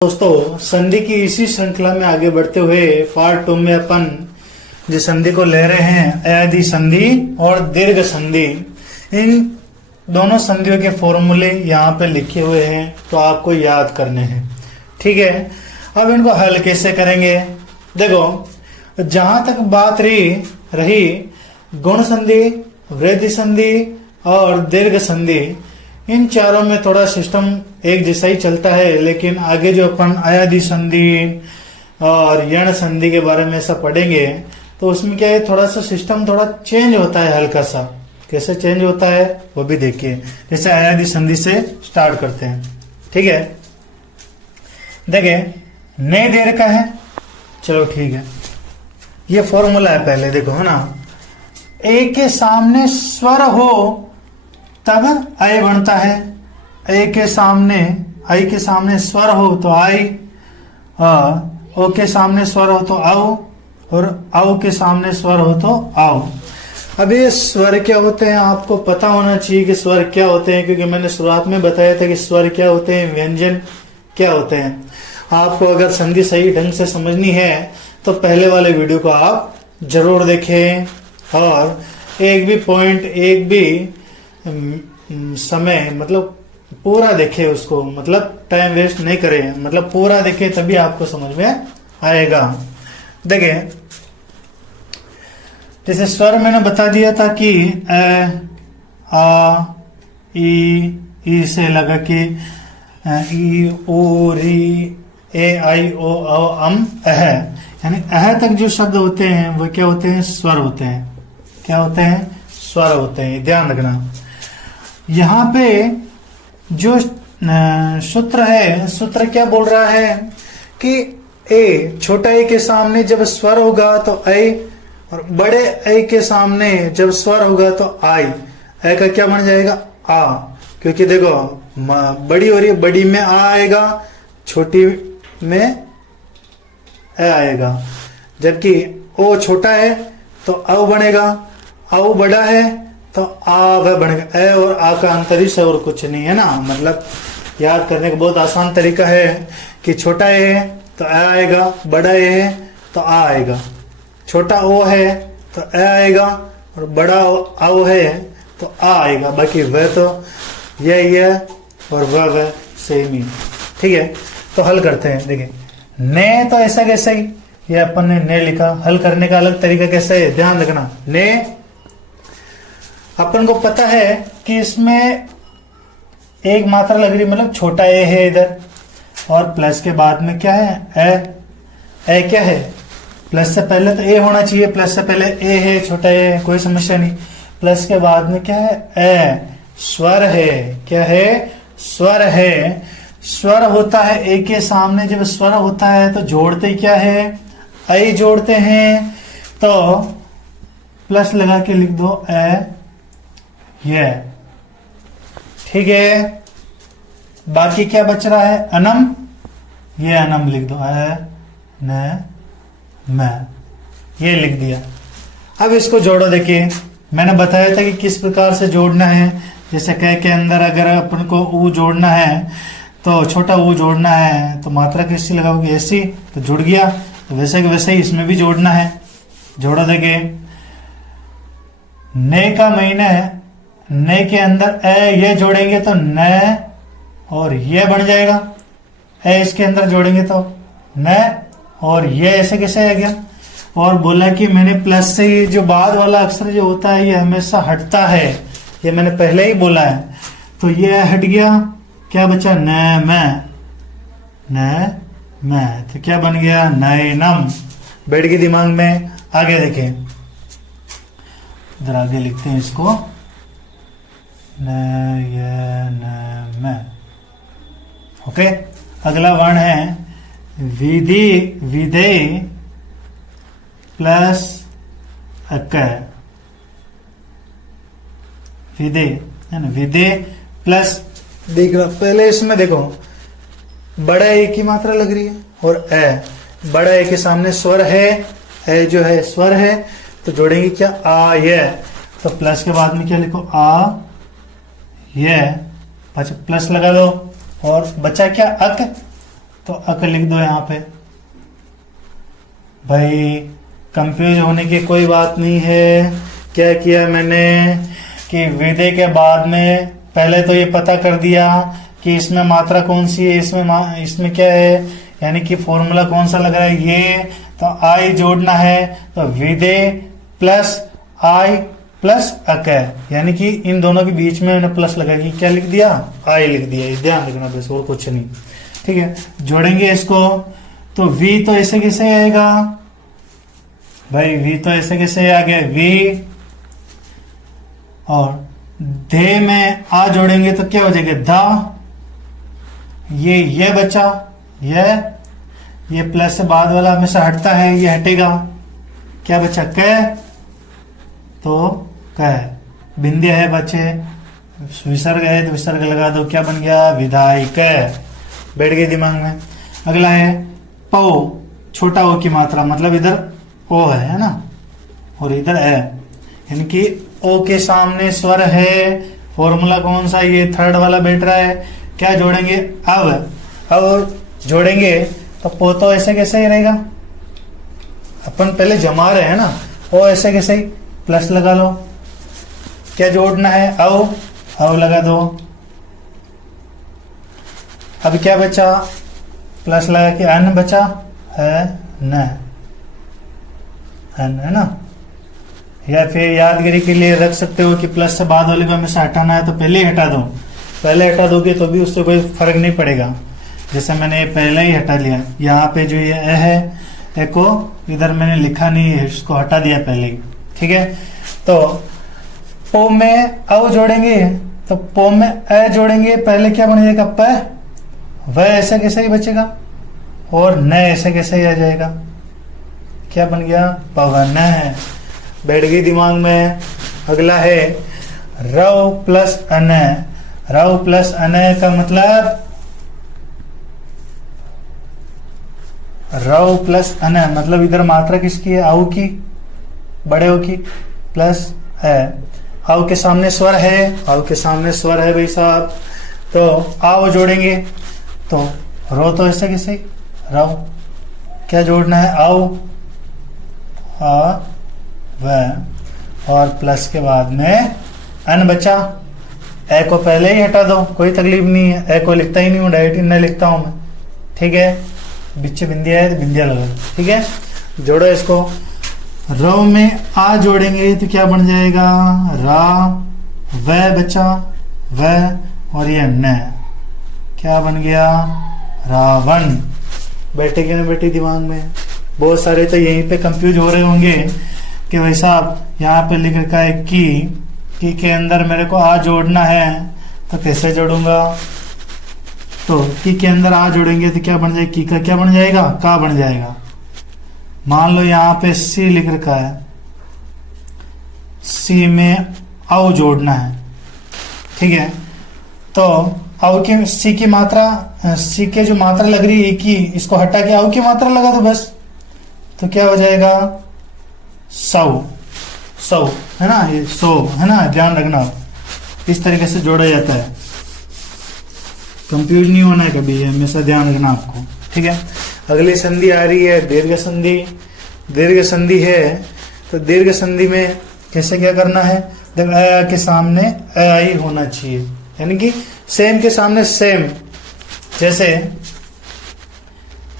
दोस्तों, संधि की इसी श्रृंखला में आगे बढ़ते हुए पार्ट 2 में अपन जिस संधि को ले रहे हैं अयादि संधि और दीर्घ संधि। इन दोनों संधियों के फॉर्मूले यहाँ पे लिखे हुए हैं, तो आपको याद करने हैं। ठीक है, अब इनको हल कैसे करेंगे? देखो, जहां तक बात रही गुण संधि, वृद्धि संधि और दीर्घ संधि, इन चारों में थोड़ा सिस्टम एक जैसा ही चलता है, लेकिन आगे जो अपन अयादि संधि और यण संधि के बारे में सब पढ़ेंगे तो उसमें क्या है, थोड़ा सा सिस्टम थोड़ा चेंज होता है, हल्का सा। कैसे चेंज होता है वो भी देखिए। जैसे अयादि संधि से स्टार्ट करते हैं। ठीक है, देखिए ने देर का है, चलो ठीक है, ये फॉर्मूला है पहले, देखो है ना। ए के सामने स्वर हो तब आई बनता है। ए के सामने, आई के सामने स्वर हो तो आई, ओ के सामने स्वर हो तो आओ, और आओ के सामने स्वर हो तो आओ। अब ये स्वर क्या होते हैं आपको पता होना चाहिए कि स्वर क्या होते हैं, क्योंकि मैंने शुरुआत में बताया था कि स्वर क्या होते हैं, व्यंजन क्या होते हैं। आपको अगर संधि सही ढंग से समझनी है तो पहले वाले वीडियो को आप जरूर देखें, और एक भी पॉइंट, एक भी समय मतलब पूरा देखे उसको, मतलब टाइम वेस्ट नहीं करें, मतलब पूरा देखे तभी आपको समझ में आएगा। देखें, जैसे स्वर मैंने बता दिया था कि आ ई से लगा के ई ओ री ए आई ओ अम अह, यानी अह तक जो शब्द होते हैं वो क्या होते हैं? स्वर होते हैं। क्या होते हैं? स्वर होते हैं, ध्यान रखना। यहाँ पे जो सूत्र है, सूत्र क्या बोल रहा है कि ए, छोटा ए के सामने जब स्वर होगा तो ऐ, और बड़े ए के सामने जब स्वर होगा तो आई। ए का क्या बन जाएगा? आ, क्योंकि देखो बड़ी हो रही है, बड़ी में आ आएगा, छोटी में ए आएगा। जबकि ओ छोटा है तो औ बनेगा, औ बड़ा है तो आ वह बनेगा। ए और आ का अंतर ही से और कुछ नहीं है ना। मतलब याद करने का बहुत आसान तरीका है कि छोटा ए है तो ए आएगा, बड़ा ए है तो आ आएगा, छोटा ओ है तो ए आएगा, और बड़ा ओ है तो आ आएगा। बाकी वह तो यह और वह सेम ही। ठीक है, तो हल करते हैं। देखिए, ने तो ऐसा कैसे ही, ये अपन ने लिखा, हल करने का अलग तरीका कैसे है, ध्यान रखना। ने अपन को पता है कि इसमें एक मात्रा लग रही, मतलब छोटा ए है इधर, और प्लस के बाद में क्या है? ए क्या है? प्लस से पहले तो ए होना चाहिए, प्लस से पहले ए है, छोटा ए, कोई समस्या नहीं। प्लस के बाद में क्या है? ए, स्वर है। क्या है? स्वर है। स्वर होता है ए के सामने, जब स्वर होता है तो जोड़ते क्या है? ऐ जोड़ते हैं, तो प्लस लगा के लिख दो ए, ये। ठीक है, बाकी क्या बच रहा है? अनम, ये अनम लिख दो, न मैं, ये लिख दिया। अब इसको जोड़ो। देखिए, मैंने बताया था कि किस प्रकार से जोड़ना है। जैसे कह के अंदर अगर अपन को ऊ जोड़ना है तो छोटा ऊ जोड़ना है तो मात्रा कैसी लगाओगे? ऐसी, तो जुड़ गया। तो वैसे के वैसे ही इसमें भी जोड़ना है। जोड़ो। देखिए, ने का महीना है, ने के अंदर ए ये जोड़ेंगे तो न और ये बन जाएगा। ए इसके अंदर जोड़ेंगे तो न, और ये ऐसे कैसे आ गया? और बोला कि मैंने प्लस से ही जो बाद वाला अक्षर जो होता है ये हमेशा हटता है, ये मैंने पहले ही बोला है। तो ये हट गया, क्या बचा? न मैं, तो क्या बन गया? नयनम। बैठ गई दिमाग में। आगे देखें, इधर आगे लिखते हैं इसको, नयनम। ओके, अगला वर्ण है विधि, विधेय प्लस अक, विधेय है ना, विधेय प्लस, देख रहा पहले इसमें देखो बड़ा ए की मात्रा लग रही है, और ए, बड़ा ए के सामने स्वर है, ए जो है स्वर है, तो जोड़ेंगे क्या? आ ये, तो प्लस के बाद में क्या लिखो? आ ये, अच्छा प्लस लगा दो, और बचा क्या? अक, तो अक लिख दो यहाँ पे। भाई कंफ्यूज होने की कोई बात नहीं है। क्या किया मैंने कि विदे के बाद में पहले तो ये पता कर दिया कि इसमें मात्रा कौन सी है, इसमें क्या है, यानी कि फॉर्मूला कौन सा लग रहा है ये, तो आई जोड़ना है तो विदे प्लस आई प्लस अक है, यानी कि इन दोनों के बीच में मैंने प्लस लगाई, क्या लिख दिया, आई लिख दिया। ध्यान रखना बस, और कुछ नहीं। ठीक है, जोड़ेंगे इसको तो वी तो ऐसे कैसे आएगा भाई, वी तो ऐसे कैसे आ गया, वी और दे में आ जोड़ेंगे तो क्या हो जाएगा, दा, ये बचा, ये प्लस से बाद वाला हमेशा हटता है, ये हटेगा, क्या बचा, क, तो क, बिंदु है बचे, विसर्ग है तो विसर्ग लगा दो, क्या बन गया, विधायक, बैठ गई दिमाग में। अगला है पौ, छोटा ओ की मात्रा, मतलब इधर ओ है ना, और इधर है, यानी कि ओ के सामने स्वर है। फॉर्मूला कौन सा, ये थर्ड वाला बैठ रहा है। क्या जोड़ेंगे, अब जोड़ेंगे तो पो तो ऐसे कैसे ही रहेगा, अपन पहले जमा रहे हैं ना, ओ ऐसे कैसे ही प्लस लगा लो। क्या जोड़ना है, अब लगा दो। अब क्या बचा, प्लस लगा के अन बचा है, न है ना, या फिर यादगिरी के लिए रख सकते हो कि प्लस से बाद वाले को हमेशा हटाना है तो पहले ही हटा दो। पहले हटा दोगे तो भी उससे कोई फर्क नहीं पड़ेगा, जैसे मैंने पहले ही हटा लिया। यहाँ पे जो ये ए है, ए को इधर मैंने लिखा नहीं है, इसको हटा दिया पहले ही। ठीक है, तो पो में अव जोड़ेंगे तो पो में ए जोड़ेंगे, पहले क्या बन जाएगा, प, वह ऐसे कैसे ही बचेगा, और न ऐसे कैसे ही आ जाएगा, क्या बन गया, पवन है, बैठ गई दिमाग में। अगला है रव प्लस अन, रव प्लस अन का मतलब, रव प्लस अन मतलब इधर मात्रा किसकी है, आउ की, बड़े ओ की, प्लस है, आउ के सामने स्वर है, आउ के सामने स्वर है भाई साहब, तो आओ जोड़ेंगे तो रो तो ऐसे कैसे, रव, क्या जोड़ना है, आओ, आ, वह, और प्लस के बाद में अन बचा, ए को पहले ही हटा दो, कोई तकलीफ नहीं है, ए को लिखता ही नहीं हूँ, डायरेक्ट न लिखता हूं मैं। ठीक है, बीच बिंदिया है तो बिंदिया लगा दो। ठीक है, जोड़ो इसको, रव में आ जोड़ेंगे तो क्या बन जाएगा, रा, वह बचा, वह, और ये न, क्या बन गया, रावण। बैठे क्या ना बैठे दिमाग में। बहुत सारे तो यहीं पे कंफ्यूज हो रहे होंगे कि भाई साहब यहाँ पे लिख रखा है की के अंदर मेरे को आ जोड़ना है तो कैसे जोड़ूंगा, तो की के अंदर आ जोड़ेंगे तो क्या बन जाएगा, की का क्या बन जाएगा, का बन जाएगा। मान लो यहाँ पे सी लिख रखा है, सी में औ जोड़ना है। ठीक है, तो औ की, सी की मात्रा, सी के जो मात्रा लग रही है की, इसको हटा के औ की मात्रा लगा दो बस, तो क्या हो जाएगा, सौ, सौ है ना, ये सौ है ना, ध्यान रखना, इस तरीके से जोड़ा जाता है, कंफ्यूज नहीं होना है कभी, ये हमेशा ध्यान रखना आपको। ठीक है, अगली संधि आ रही है दीर्घ संधि। दीर्घ संधि है तो दीर्घ संधि में कैसे क्या करना है, जब अ के सामने अ ही होना चाहिए, यानी कि सेम के सामने सेम, जैसे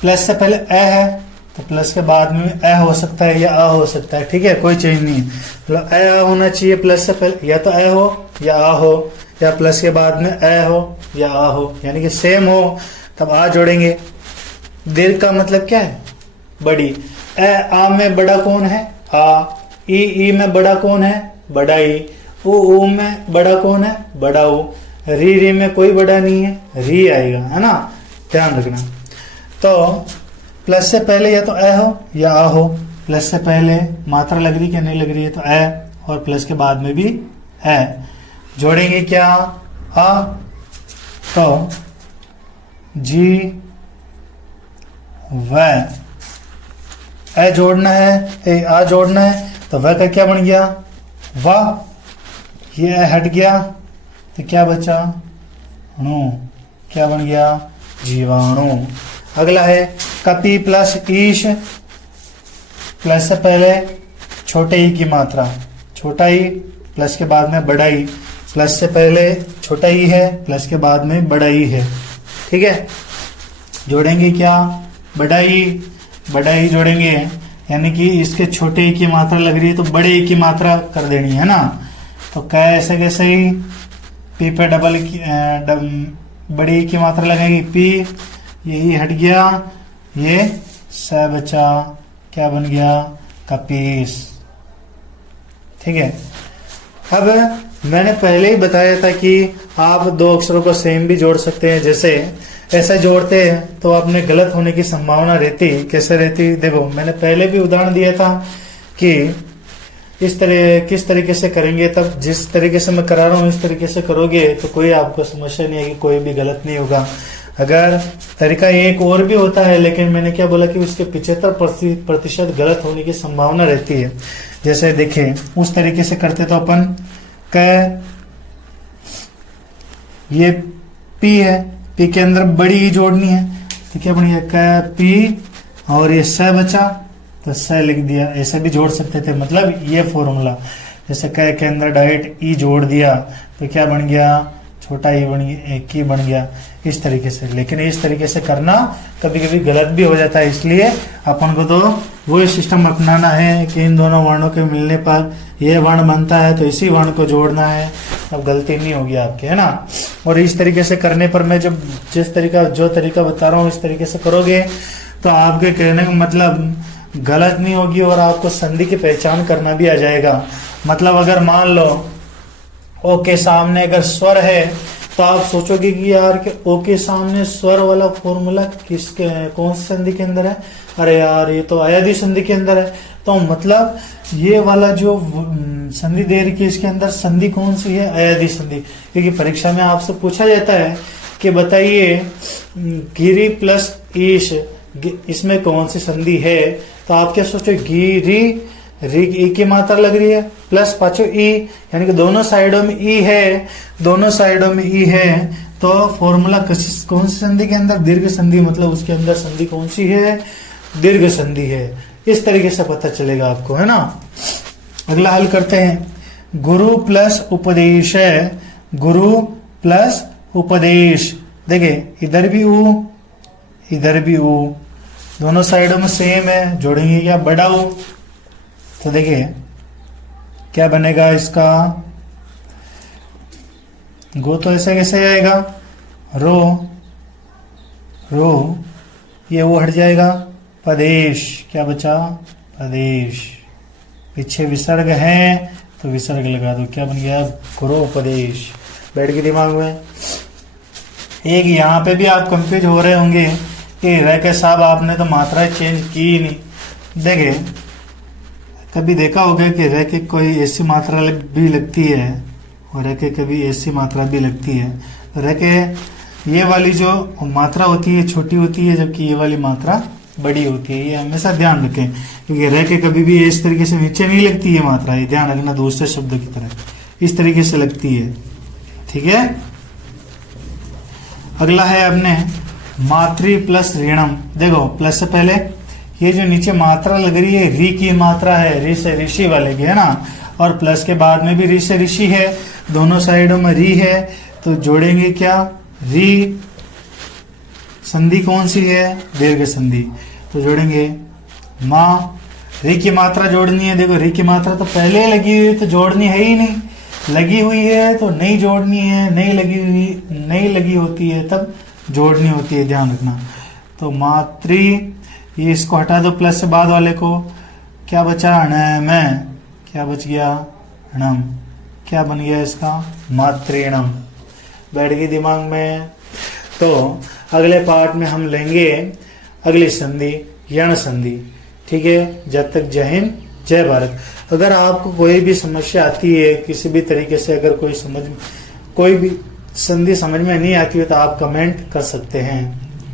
प्लस से पहले अ है तो प्लस के बाद में अ हो सकता है या अ हो सकता है। ठीक है, कोई चेंज नहीं है, मतलब अ होना चाहिए प्लस से पहले, या तो अ हो या आ हो, या प्लस के बाद में अ हो या आ हो, यानी कि सेम हो तब आ जोड़ेंगे। दीर्घ का मतलब क्या है, बड़ी। आ में बड़ा कौन है, आ। ई में बड़ा कौन है, बड़ा ई। ऊ में बड़ा कौन है, बड़ा ऊ। री में कोई बड़ा नहीं है, री आएगा, है ना, ध्यान रखना। तो प्लस से पहले या तो अ हो या आ हो, प्लस से पहले मात्रा लग रही क्या नहीं लग रही है तो अ, और प्लस के बाद में भी अ। जोड़ेंगे क्या, आ, तो जी, वह, अ जोड़ना है, आ जोड़ना है तो वह का क्या बन गया, वाह। ये हट गया तो क्या बचा, अणु, क्या बन गया, जीवाणु। अगला है कपि प्लस ईश, प्लस से पहले छोटे ई की मात्रा, छोटा ई प्लस के बाद में बड़ा ई, प्लस से पहले छोटा ई है प्लस के बाद में बड़ा ई है। ठीक है, जोड़ेंगे क्या, बड़ा ई जोड़ेंगे, यानी कि इसके छोटे ई की मात्रा लग रही है तो बड़े ई की मात्रा कर देनी है ना। तो कैसे कैसे ही पी पे बड़ी ई की मात्रा लगेगी पी, यही हट गया, ये स बचा, क्या बन गया, कपीस। ठीक है, अब मैंने पहले ही बताया था कि आप दो अक्षरों को सेम भी जोड़ सकते हैं। जैसे ऐसा जोड़ते हैं तो आपने गलत होने की संभावना रहती, कैसे रहती, देखो मैंने पहले भी उदाहरण दिया था कि इस तरह किस तरीके से करेंगे, तब जिस तरीके से मैं करा रहा हूँ इस तरीके से करोगे तो कोई आपको समस्या नहीं आएगी, कोई भी गलत नहीं होगा। अगर तरीका एक और भी होता है, लेकिन मैंने क्या बोला कि उसके 75% गलत होने की संभावना रहती है। जैसे देखें, उस तरीके से करते तो अपन क, ये पी है, पी के अंदर बड़ी ई जोड़नी है तो क्या बनेगा, क पी, और ये स बचा तो स लिख दिया। ऐसे भी जोड़ सकते थे, मतलब ये फॉर्मूला, जैसे क के अंदर डायरेक्ट ई जोड़ दिया तो क्या बन गया, छोटा ई बन गया, एक ई बन गया, इस तरीके से। लेकिन इस तरीके से करना कभी कभी गलत भी हो जाता है, इसलिए अपन को तो वो सिस्टम अपनाना है कि इन दोनों वर्णों के मिलने पर ये वर्ण बनता है तो इसी वर्ण को जोड़ना है, अब गलती नहीं होगी आपके, है ना। और इस तरीके से करने पर मैं जो तरीका बता रहा हूँ इस तरीके से करोगे तो आपके कहने का मतलब गलत नहीं होगी और आपको संधि की पहचान करना भी आ जाएगा। मतलब अगर मान लो ओ के सामने अगर स्वर है तो आप सोचोगे कि यार कि ओ के सामने स्वर वाला फॉर्मूला किसके, कौन सी संधि के अंदर है, अरे यार ये तो अयादी संधि के अंदर है। तो मतलब ये वाला जो संधि दे रही है इसके अंदर संधि कौन सी है, अयादी संधि। क्योंकि परीक्षा में आपसे पूछा जाता है कि बताइए गिरी प्लस ईश, इसमें कौन सी संधि है, तो आप क्या सोचो, गिरी, री ई की मात्रा लग रही है प्लस पाछो ई, यानी कि दोनों साइडों में ई है, दोनों साइडों में ई है, तो फॉर्मूला कौन सी संधि के अंदर, दीर्घ संधि, मतलब उसके अंदर संधि कौन सी है, दीर्घ संधि है। इस तरीके से पता चलेगा आपको, है ना। अगला हल करते हैं, गुरु प्लस उपदेश है, गुरु प्लस उपदेश। देखिए इधर भी ऊ, इधर भी ऊ, दोनों साइडों में सेम है, जोड़ेंगे क्या, बड़ा ऊ, तो देखिए क्या बनेगा इसका, गो तो ऐसे कैसे आएगा, रो, रो, ये वो हट जाएगा, पदेश, क्या बचा, पदेश, पीछे विसर्ग है तो विसर्ग लगा दो, क्या बन गया, गुरोपदेश। बैठ के दिमाग में। एक यहाँ पे भी आप कंफ्यूज हो रहे होंगे कि रह के साहब आपने तो मात्रा चेंज की ही नहीं। देखिए कभी देखा होगा कि रह के कोई ऐसी मात्रा भी लगती है और रह के कभी ऐसी मात्रा भी लगती है। रह के ये वाली जो मात्रा होती है छोटी होती है, जबकि ये वाली मात्रा बड़ी होती है। ये हमेशा ध्यान रखें, क्योंकि रह के कभी भी इस तरीके से नीचे नहीं लगती है मात्रा, ये ध्यान रखना, दूसरे शब्दों की तरह इस तरीके से लगती है। ठीक है, अगला है अपने मातृ प्लस ऋणम। देखो प्लस से पहले ये जो नीचे मात्रा लग रही है री की मात्रा है, री से ऋषि वाले की, है ना, और प्लस के बाद में भी री से ऋषि है, दोनों साइडों में री है, तो जोड़ेंगे क्या, री, संधि कौन सी है, दीर्घ संधि, तो जोड़ेंगे माँ, री की मात्रा जोड़नी है। देखो री की मात्रा तो पहले लगी हुई तो जोड़नी है ही नहीं, लगी हुई है तो नहीं जोड़नी है, नहीं लगी हुई, नहीं लगी होती है तब जोड़नी होती है, ध्यान रखना। तो मातृ, ये इसको हटा दो प्लस से बाद वाले को, क्या बचा, णम, क्या बच गया, णम, क्या बन गया इसका, मातृणम। बैठ गई दिमाग में। तो अगले पार्ट में हम लेंगे अगली संधि, यण संधि। ठीक है, जब तक जय हिंद जय भारत। अगर आपको कोई भी समस्या आती है किसी भी तरीके से, अगर कोई भी संधि समझ में नहीं आती है तो आप कमेंट कर सकते हैं,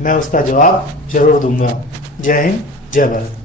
मैं उसका जवाब जरूर दूंगा। जय हिंद जय भारत।